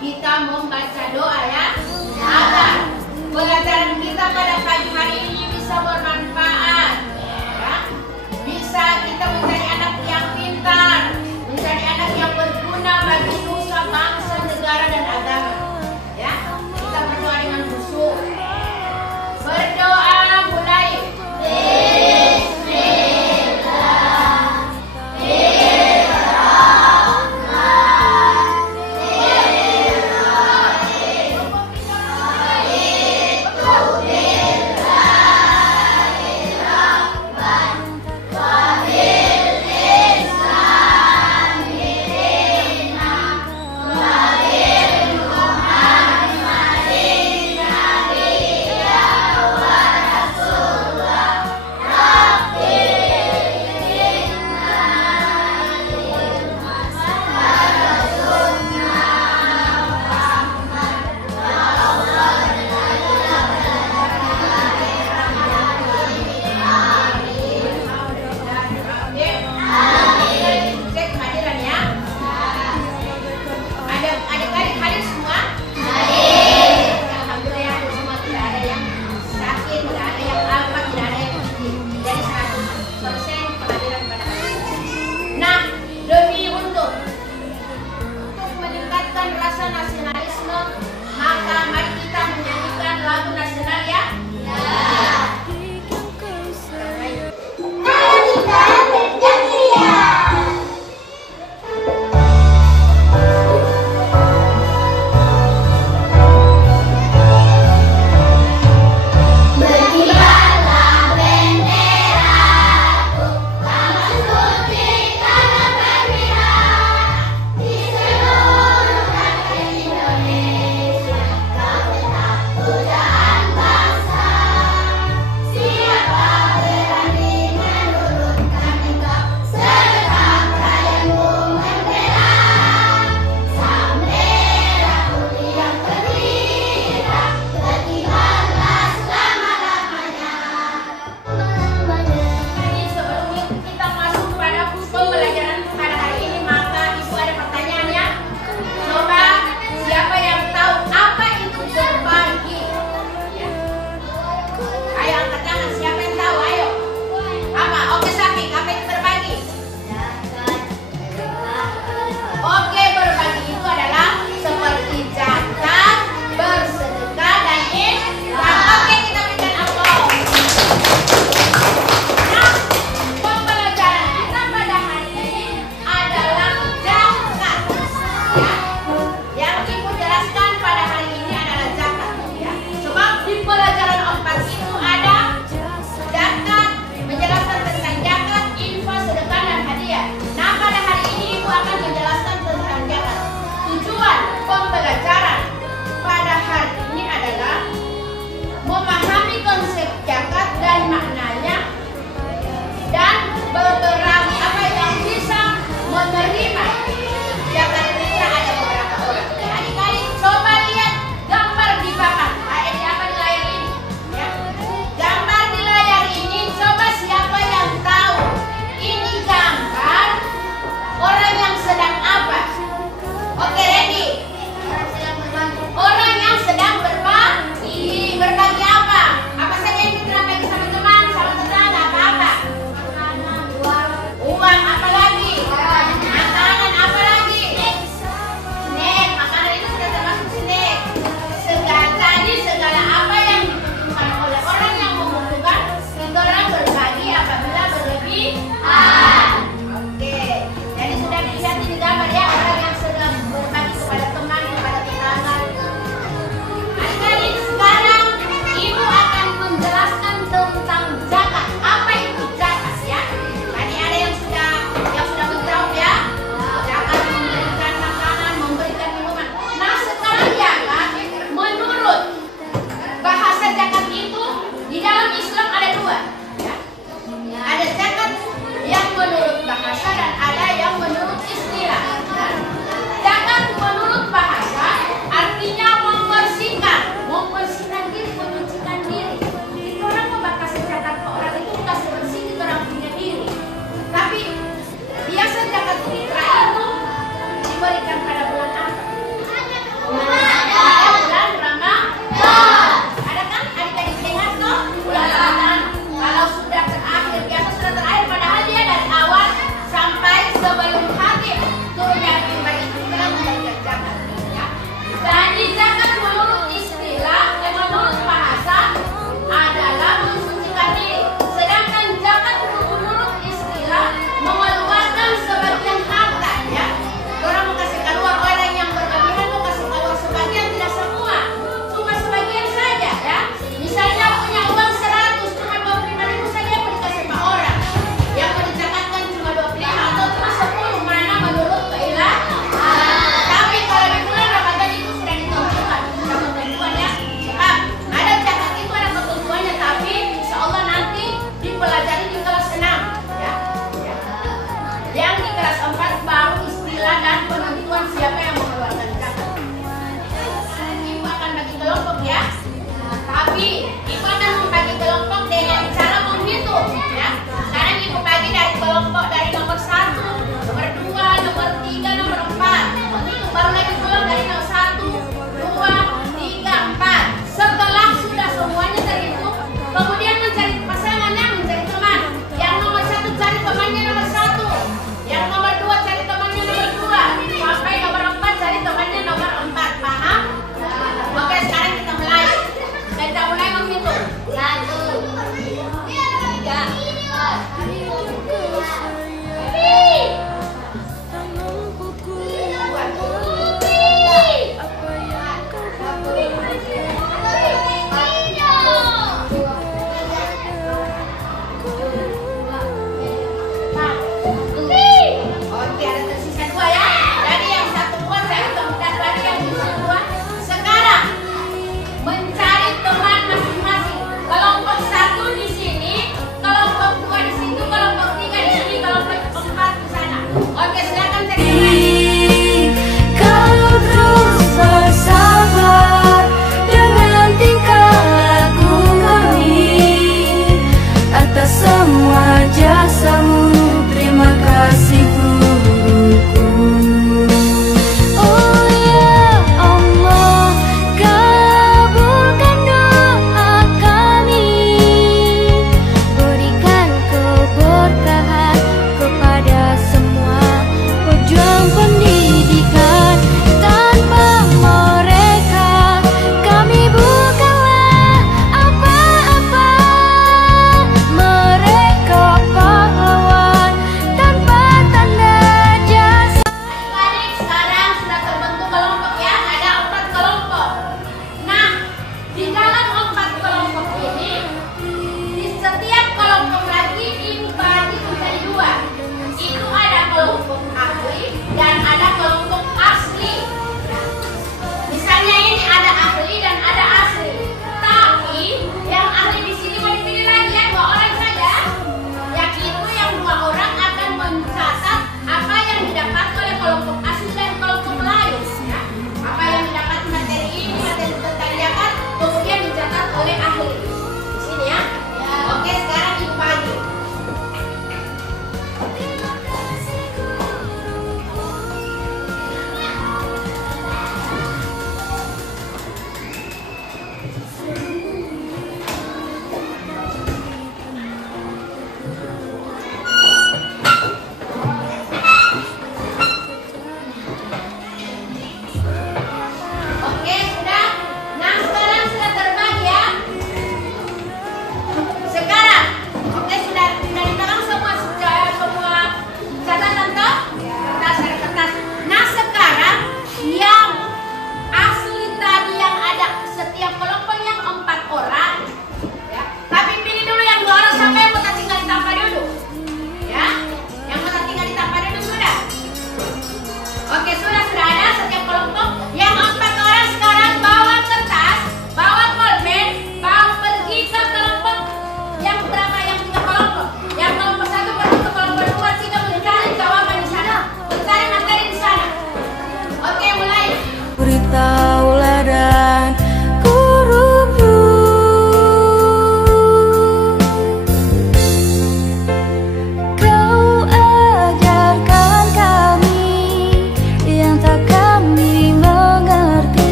kita membaca doa ya. Agar pelajaran kita pada pagi hari ini bisa bermanfaat ya. Bisa kita menjadi anak yang pintar, menjadi anak yang berguna bagi nusa, bangsa, negara dan agama ya. Kita berdoa dengan khusyuk. Berdoa mulai.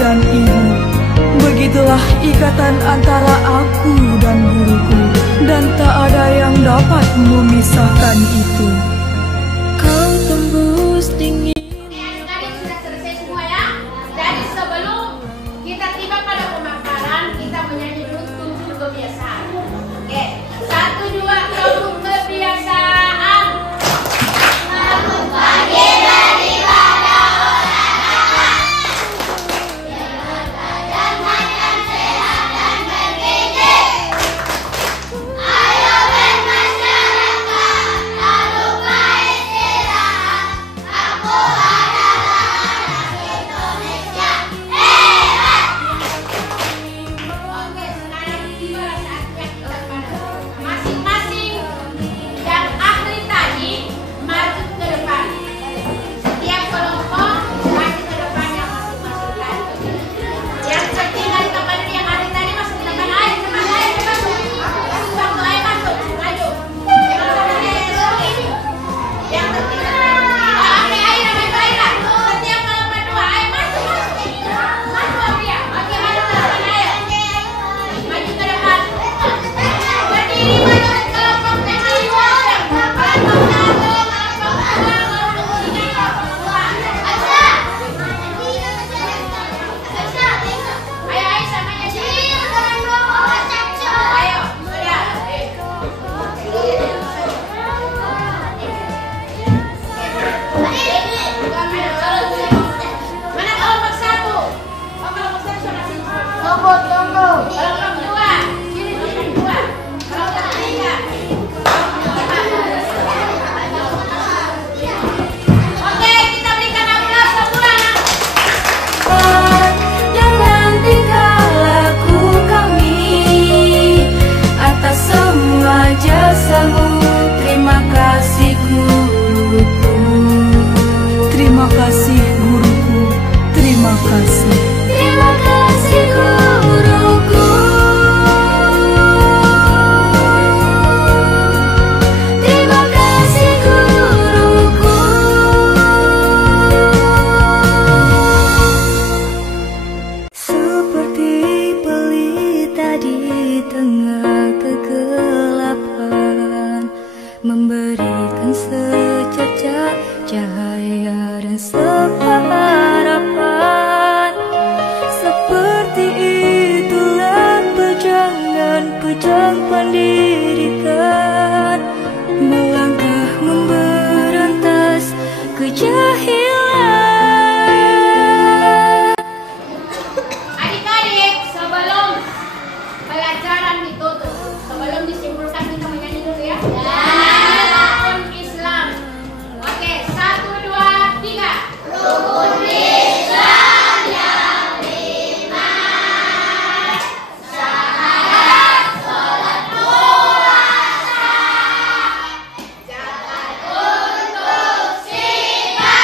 dan ibu. Begitulah ikatan antara aku dan guruku, dan tak ada yang dapat memisahkan itu. Kau tembus dingin. Adik-adik sudah selesai semua ya. Jadi sebelum kita tiba pada pemaparan, kita menyanyi dulu tuntun kebiasaan. Oke, 1, 2, tuntun kebiasaan. Bangun pagi beribadah olahraga, jaga badan makan sehat dan bergizi. Ayo bermasyarakat, tak lupa istirahat. Aku adalah anak Indonesia hebat. Oke, sekarang tiba saatnya kita pada masing-masing yang ahli tadi maju ke depan. Setiap kelompok maju ke depan yang masing-masing tadi. Yang tertinggal di tempat yang ahli tadi masuk ke depan. Ayo cepat, ayo cepat. Kasih waktu, ayo masuk, maju. Jangan sampai saya sesuai ini. Yang tertinggal ahli air, ambil air. Setiap kelompok dua, ayo masuk, masuk. Maju Afia. Oke, maju ke depan, ayo. Maju ke depan. Berdiri maju ke kelompok yang kedua. Kelompok satu, kelompok dua, kelompok tiga, kelompok dua. Ayo, ayo samanya sini. Ayo, sudah. Mana kelompok satu? Oh, kelompok satu sudah sini. Tunggu. Kelompok dua. Sini, dua. Kelompok tiga. Oke, kita berikan aplaus semua. Dengan tingkah laku kami, atas semua jasamu, terima kasih guruku. Terima kasih guruku. Terima kasih. Terima kasih guruku. Terima kasih guruku. Seperti pelita di tengah kegelapan, memberikan secercah cahaya dan sebuah harapan. Seperti itulah pejang dan pejang pendidikan, melangkah memberantas kejahilan. Adik-adik, sebelum pelajaran ditutup, sebelum disimpulkan kita menyanyi dulu ya. Rukun Islam. Oke, 1, 2, 3. Rukun Islam yang 5. Syahadat, sholat, puasa, zakat untuk sifat.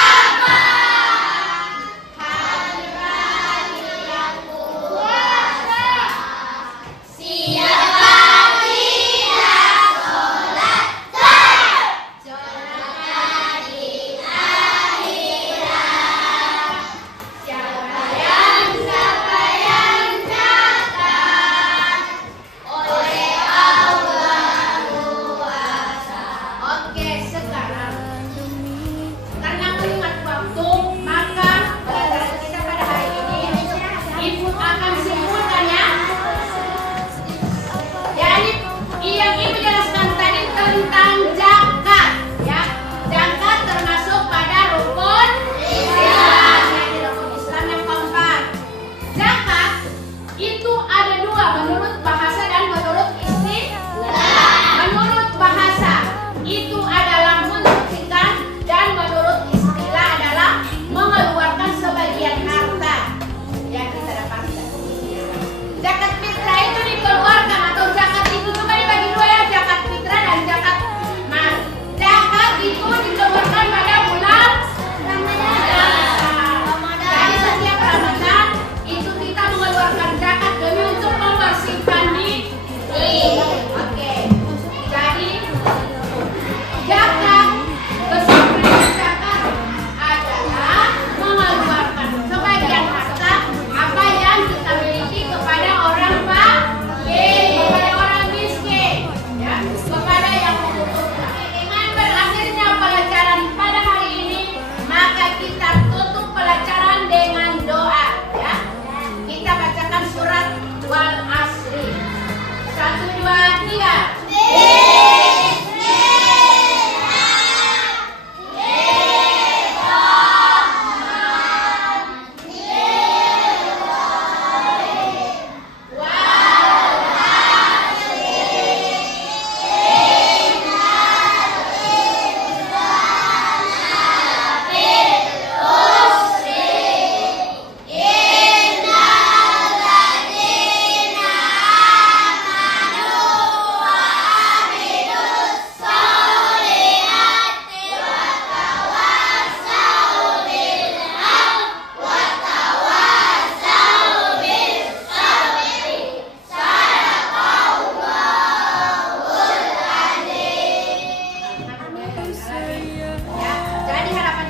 lagi. Ya, jadi harapan